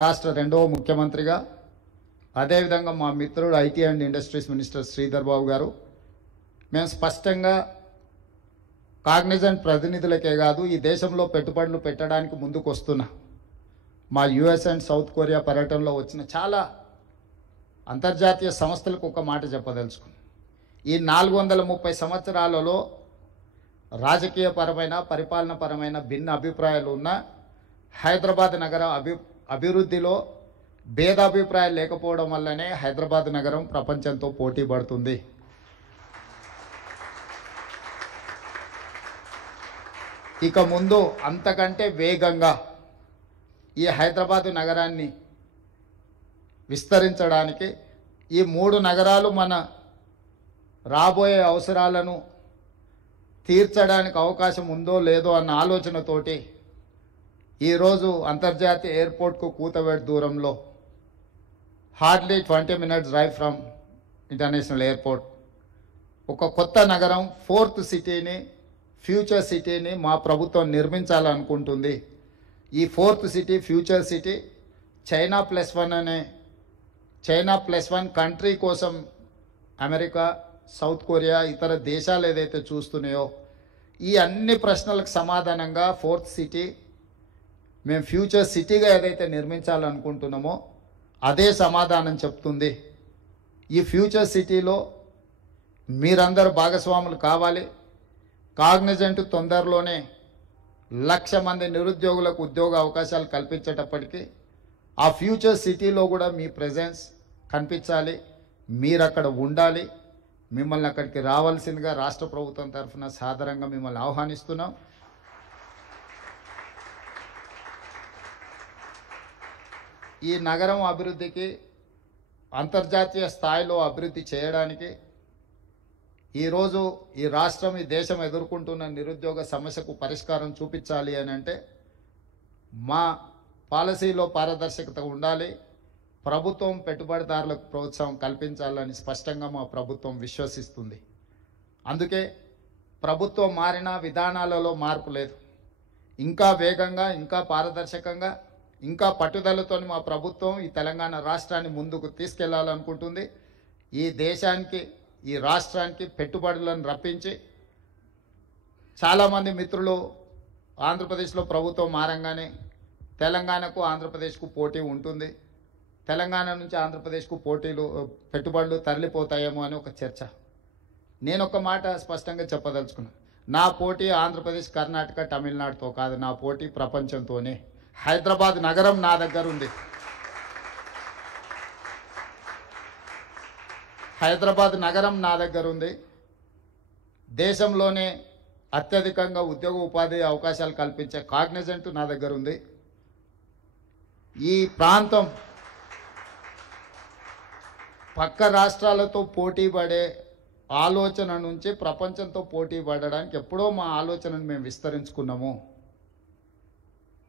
రాష్ట్ర రెండవ ముఖ్యమంత్రిగా అదేవిధంగా మా మిత్రుడు IT and industries minister Sridhar Babu గారు మేము స్పష్టంగా కాగ్నిజెంట్ ప్రతినిధులకే కాదు ఈ దేశంలో పెట్టుబడులు పెట్టడానికి ముందుకు వస్తున్నా మా యుఎస్ అండ్ సౌత్ కొరియా పర్యటనలో వచ్చిన చాలా అంతర్జాతీయ సంస్థలకు ఒక మాట చెప్పదలుచుకున్నాం. ఈ 430 సంవత్సరాలలో రాజకీయపరమైన పరిపాలనపరమైన భిన్న అభిప్రాయాలు ఉన్న హైదరాబాద్ నగర అభివృద్ధిలో భేదాభిప్రాయాలు లేకపోవడం వల్లనే హైదరాబాద్ నగరం ప్రపంచంతో పోటీ పడుతుంది. ఇక ముందు అంతకంటే వేగంగా ఈ హైదరాబాద్ నగరాన్ని విస్తరించడానికి ఈ 3 నగరాలు మన రాబోయే అవసరాలను తీర్చడానికి అవకాశం ఉందో లేదో అన్న ఆలోచనతోటి ఈరోజు అంతర్జాతీయ ఎయిర్పోర్ట్కు కూతవేటు దూరంలో hardly 20 minutes drive from international airport ఒక కొత్త నగరం 4th సిటీని ఫ్యూచర్ సిటీని మా ప్రభుత్వం నిర్మించాలనుకుంటుంది. ఈ 4th city future city China plus one country కోసం అమెరికా సౌత్ కొరియా ఇతర దేశాలు ఏదైతే చూస్తున్నాయో ఈ అన్ని ప్రశ్నలకు సమాధానంగా 4th సిటీ మేము ఫ్యూచర్ సిటీగా ఏదైతే నిర్మించాలనుకుంటున్నామో అదే సమాధానం చెప్తుంది. ఈ ఫ్యూచర్ సిటీలో మీరందరూ భాగస్వాములు కావాలి. కాగ్నిజెంట్ తొందరలోనే 1,00,000 మంది నిరుద్యోగులకు ఉద్యోగ అవకాశాలు కల్పించేటప్పటికీ ఆ ఫ్యూచర్ సిటీలో కూడా మీ ప్రెజెన్స్ కనిపించాలి. మీరు అక్కడ ఉండాలి. మిమ్మల్ని అక్కడికి రావాల్సిందిగా రాష్ట్ర ప్రభుత్వం తరఫున సాదరంగా మిమ్మల్ని ఆహ్వానిస్తున్నాం. ఈ నగరం అభివృద్ధికి అంతర్జాతీయ స్థాయిలో అభివృద్ధి చేయడానికి ఈరోజు ఈ రాష్ట్రం ఈ దేశం ఎదుర్కొంటున్న నిరుద్యోగ సమస్యకు పరిష్కారం చూపించాలి అని అంటే మా పాలసీలో పారదర్శకత ఉండాలి. ప్రభుత్వం పెట్టుబడిదారులకు ప్రోత్సాహం కల్పించాలని స్పష్టంగా మా ప్రభుత్వం విశ్వసిస్తుంది. అందుకే ప్రభుత్వం మారిన విధానాలలో మార్పు లేదు. ఇంకా వేగంగా ఇంకా పారదర్శకంగా ఇంకా పట్టుదలతో మా ప్రభుత్వం ఈ తెలంగాణ రాష్ట్రాన్ని ముందుకు తీసుకెళ్లాలనుకుంటుంది. ఈ దేశానికి ఈ రాష్ట్రానికి పెట్టుబడులను రప్పించి చాలామంది మిత్రులు ఆంధ్రప్రదేశ్లో ప్రభుత్వం మారంగానే తెలంగాణకు ఆంధ్రప్రదేశ్కు పోటీ ఉంటుంది, తెలంగాణ నుంచి ఆంధ్రప్రదేశ్కు పెట్టుబడులు తరలిపోతాయేమో అని ఒక చర్చ. నేను ఒక మాట స్పష్టంగా చెప్పదలుచుకున్నాను. నా పోటీ ఆంధ్రప్రదేశ్ కర్ణాటక తమిళనాడుతో కాదు, నా పోటీ ప్రపంచంతోనే. హైదరాబాద్ నగరం నా దగ్గర ఉంది. హైదరాబాద్ నగరం నా దగ్గర ఉంది. దేశంలోనే అత్యధికంగా ఉద్యోగ ఉపాధి అవకాశాలు కల్పించే కాగ్నిజెంట్ నా దగ్గర ఉంది. ఈ ప్రాంతం పక్క రాష్ట్రాలతో పోటీ పడే ఆలోచన నుంచి ప్రపంచంతో పోటీ పడడానికి ఎప్పుడో మా ఆలోచనను మేము విస్తరించుకున్నాము.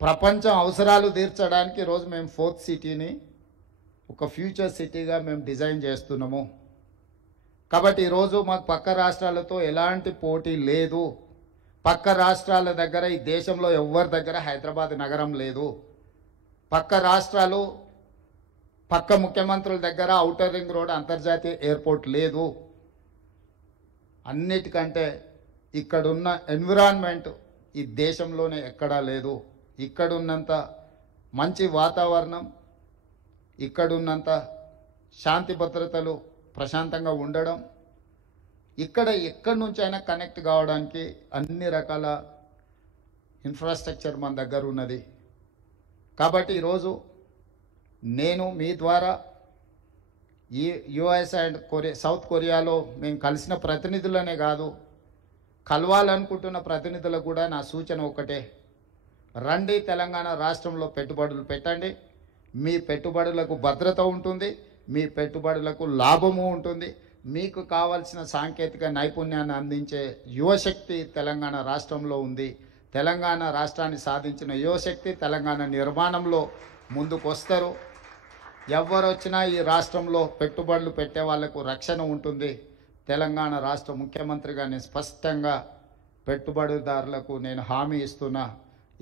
ప్రపంచం అవసరాలు తీర్చడానికి ఈరోజు మేము 4th సిటీని ఒక ఫ్యూచర్ సిటీగా మేము డిజైన్ చేస్తున్నాము. కాబట్టి ఈరోజు మాకు పక్క రాష్ట్రాలతో ఎలాంటి పోటీ లేదు. పక్క రాష్ట్రాల దగ్గర ఈ దేశంలో ఎవరి దగ్గర హైదరాబాద్ నగరం లేదు. పక్క రాష్ట్రాలు పక్క ముఖ్యమంత్రుల దగ్గర ఔటర్ రింగ్ రోడ్ అంతర్జాతీయ ఎయిర్పోర్ట్ లేదు. అన్నిటికంటే ఇక్కడున్న ఎన్విరాన్మెంట్ ఈ దేశంలోనే ఎక్కడా లేదు. ఇక్కడున్నంత మంచి వాతావరణం, ఇక్కడున్నంత శాంతి భద్రతలు ప్రశాంతంగా ఉండడం, ఎక్కడి నుంచైనా కనెక్ట్ కావడానికి అన్ని రకాల ఇన్ఫ్రాస్ట్రక్చర్ మన దగ్గర ఉన్నది. కాబట్టి ఈరోజు నేను మీ ద్వారా ఈ యుఎస్ అండ్ సౌత్ కొరియాలో మేము కలిసిన ప్రతినిధులనే కాదు, కలవాలనుకుంటున్న ప్రతినిధులకు కూడా నా సూచన ఒకటే. రండి, తెలంగాణ రాష్ట్రంలో పెట్టుబడులు పెట్టండి. మీ పెట్టుబడులకు భద్రత ఉంటుంది, మీ పెట్టుబడులకు లాభము ఉంటుంది. మీకు కావాల్సిన సాంకేతిక నైపుణ్యాన్ని అందించే యువశక్తి తెలంగాణ రాష్ట్రంలో ఉంది. తెలంగాణ రాష్ట్రాన్ని సాధించిన యువశక్తి తెలంగాణ నిర్మాణంలో ముందుకు వస్తారు. ఎవరు వచ్చినా ఈ రాష్ట్రంలో పెట్టుబడులు పెట్టే వాళ్లకు రక్షణ ఉంటుంది. తెలంగాణ రాష్ట్ర ముఖ్యమంత్రిగా నేను స్పష్టంగా పెట్టుబడిదారులకు నేను హామీ ఇస్తున్నా.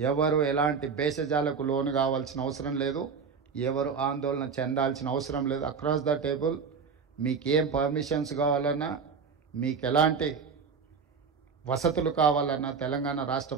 ఎవరు ఎలాంటి భేషజాలకు లోను కావాల్సిన అవసరం లేదు. ఎవరు ఆందోళన చెందాల్సిన అవసరం లేదు. అక్రాస్ ద టేబుల్ మీకేం పర్మిషన్స్ కావాలన్నా, మీకు ఎలాంటి వసతులు కావాలన్నా తెలంగాణ రాష్ట్ర